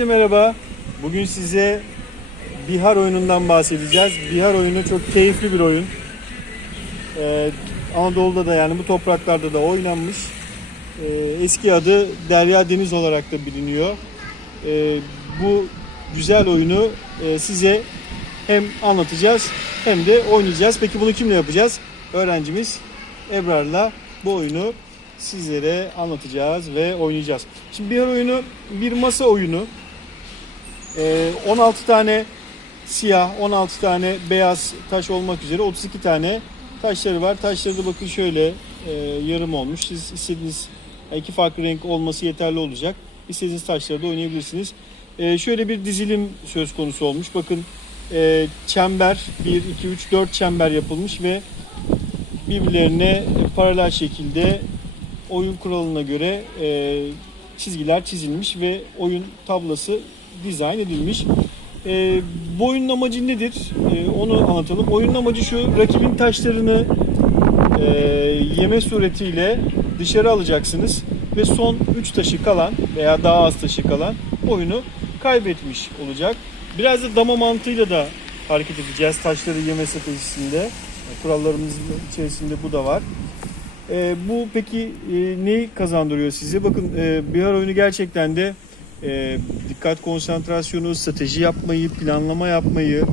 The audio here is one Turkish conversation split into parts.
Herkese merhaba. Bugün size Bihar oyunundan bahsedeceğiz. Bihar oyunu çok keyifli bir oyun. Ee, Anadolu'da da yani bu topraklarda da oynanmış. Ee, eski adı Derya Deniz olarak da biliniyor. Ee, bu güzel oyunu e, size hem anlatacağız hem de oynayacağız. Peki bunu kimle yapacağız? Öğrencimiz Ebrar'la bu oyunu sizlere anlatacağız ve oynayacağız. Şimdi Bihar oyunu bir masa oyunu. Ee, 16 tane siyah, 16 tane beyaz taş olmak üzere 32 tane taşları var. Taşları da bakın şöyle e, yarım olmuş. Siz istediğiniz iki farklı renk olması yeterli olacak. İstediğiniz taşları da oynayabilirsiniz. E, şöyle bir dizilim söz konusu olmuş. Bakın e, çember 1, 2, 3, 4 çember yapılmış ve birbirlerine paralel şekilde oyun kuralına göre e, çizgiler çizilmiş ve oyun tablası dizayn edilmiş. E, bu oyunun amacı nedir? E, onu anlatalım. Oyunun amacı şu, rakibin taşlarını e, yeme suretiyle dışarı alacaksınız ve son 3 taşı kalan veya daha az taşı kalan oyunu kaybetmiş olacak. Biraz da dama mantığıyla da hareket edeceğiz taşları yeme stratejisinde. Kurallarımızın içerisinde bu da var. E, bu peki e, neyi kazandırıyor size? Bakın e, Bihar oyunu gerçekten de e, dikkat konsantrasyonu, strateji yapmayı, planlama yapmayı,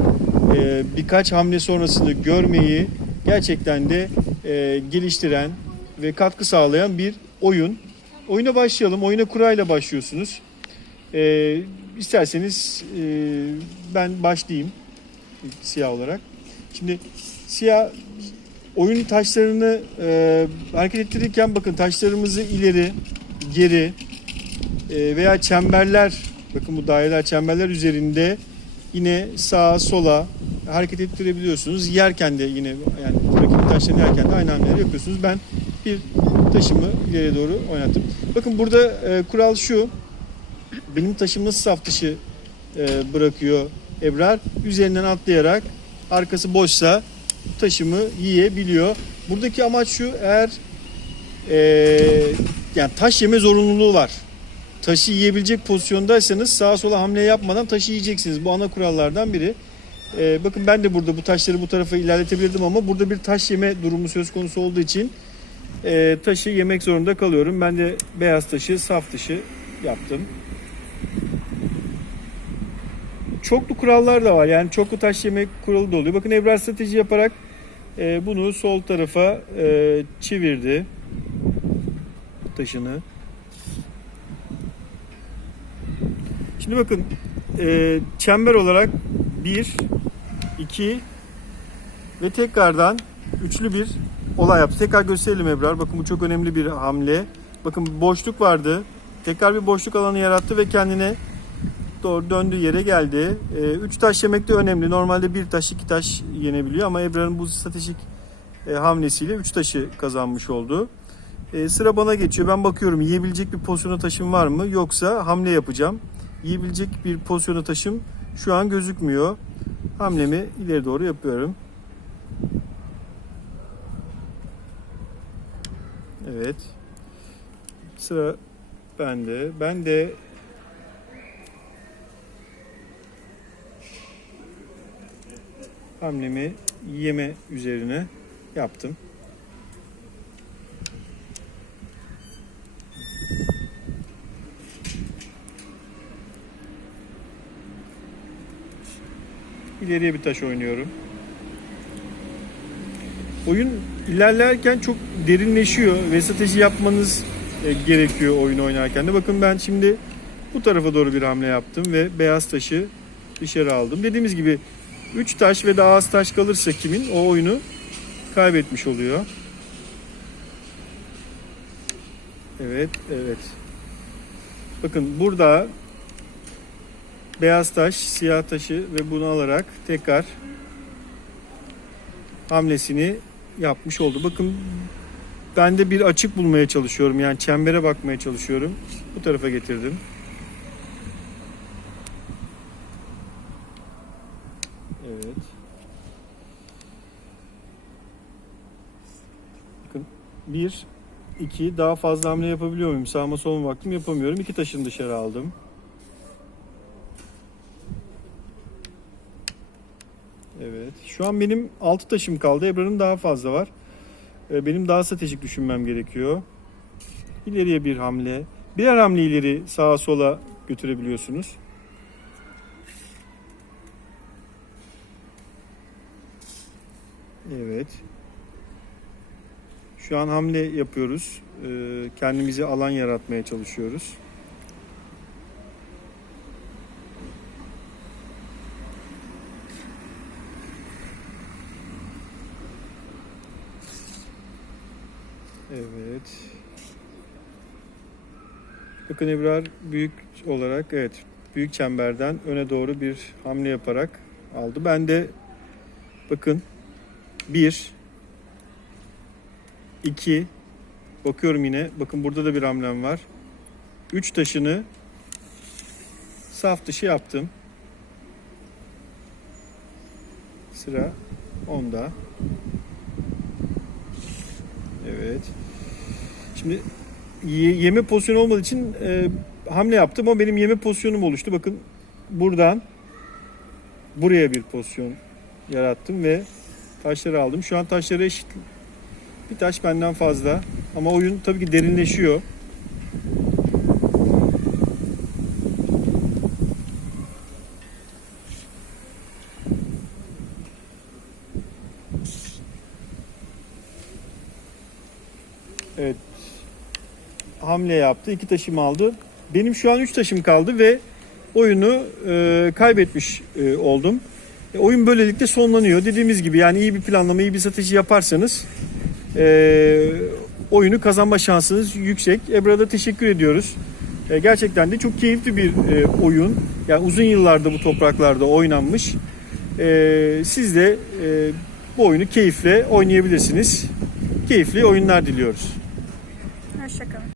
e, birkaç hamle sonrasını görmeyi gerçekten de e, geliştiren ve katkı sağlayan bir oyun. Oyuna başlayalım. Oyuna kurayla başlıyorsunuz. E, isterseniz e, ben başlayayım siyah olarak. Şimdi siyah oyun taşlarını e, hareket ettirirken bakın taşlarımızı ileri, geri veya çemberler bakın bu daireler çemberler üzerinde yine sağa sola hareket ettirebiliyorsunuz. Yerken de yine yani rakip taşlarını yerken de aynı hamleleri yapıyorsunuz. Ben bir taşımı ileriye doğru oynattım. Bakın burada e, kural şu. Benim taşım nasıl saf dışı e, bırakıyor Ebrar? Üzerinden atlayarak arkası boşsa taşımı yiyebiliyor. Buradaki amaç şu eğer eee, yani taş yeme zorunluluğu var. Taşı yiyebilecek pozisyondaysanız sağa sola hamle yapmadan taşı yiyeceksiniz. Bu ana kurallardan biri. Eee, bakın ben de burada bu taşları bu tarafa ilerletebilirdim ama burada bir taş yeme durumu söz konusu olduğu için eee, taşı yemek zorunda kalıyorum. Ben de beyaz taşı saf dışı yaptım. Çoklu kurallar da var. Yani çoklu taş yemek kuralı da oluyor. Bakın Ebrar strateji yaparak e, bunu sol tarafa e, çevirdi. Taşını. Şimdi bakın e, çember olarak 1, 2 ve tekrardan üçlü bir olay yaptı. Tekrar gösterelim Ebrar. Bakın bu çok önemli bir hamle. Bakın boşluk vardı. Tekrar bir boşluk alanı yarattı ve kendine doğru döndüğü yere geldi. 3 taş yemek de önemli. Normalde bir taş iki taş yenebiliyor ama Ebrar'ın bu stratejik e, hamlesiyle 3 taşı kazanmış oldu. E, sıra bana geçiyor. Ben bakıyorum yiyebilecek bir pozisyona taşım var mı yoksa hamle yapacağım. Yiyebilecek bir pozisyona taşım şu an gözükmüyor. Hamlemi ileri doğru yapıyorum. Evet. Sıra bende. Ben de hamlemi yeme üzerine yaptım. İleriye bir taş oynuyorum. Oyun ilerlerken çok derinleşiyor ve strateji yapmanız e, gerekiyor oyun oynarken de. Bakın ben şimdi bu tarafa doğru bir hamle yaptım ve beyaz taşı dışarı aldım. Dediğimiz gibi 3 taş ve daha az taş kalırsa kimin o oyunu kaybetmiş oluyor. Evet, evet. Bakın burada beyaz taş, siyah taşı ve bunu alarak tekrar hamlesini yapmış oldu. Bakın ben de bir açık bulmaya çalışıyorum. Yani çembere bakmaya çalışıyorum. Bu tarafa getirdim. Evet. Bakın bir, iki daha fazla hamle yapabiliyor muyum? Sağıma soluma baktım yapamıyorum. İki taşını dışarı aldım. Evet. Şu an benim 6 taşım kaldı. Ebrar'ın daha fazla var. Ee, Benim daha stratejik düşünmem gerekiyor. İleriye bir hamle. Birer hamle ileri sağa sola götürebiliyorsunuz. Evet. Şu an hamle yapıyoruz. Ee, Kendimize alan yaratmaya çalışıyoruz. Evet. Bakın Ebrar büyük olarak evet büyük çemberden öne doğru bir hamle yaparak aldı. Ben de bakın 1 2 bakıyorum yine. Bakın burada da bir hamlem var. 3 taşını saf dışı yaptım. Sıra onda. Evet. Şimdi ye- yeme pozisyonu olmadığı için e, hamle yaptım ama benim yeme pozisyonum oluştu. Bakın buradan buraya bir pozisyon yarattım ve taşları aldım. Şu an taşları eşit. Bir taş benden fazla ama oyun tabii ki derinleşiyor. Evet. Hamle yaptı. iki taşım aldı. Benim şu an üç taşım kaldı ve oyunu e, kaybetmiş e, oldum. E, oyun böylelikle sonlanıyor. Dediğimiz gibi yani iyi bir planlama, iyi bir strateji yaparsanız e, oyunu kazanma şansınız yüksek. Ebra'da teşekkür ediyoruz. E, gerçekten de çok keyifli bir e, oyun. Yani uzun yıllarda bu topraklarda oynanmış. E, siz de e, bu oyunu keyifle oynayabilirsiniz. Keyifli oyunlar diliyoruz. Hoşçakalın.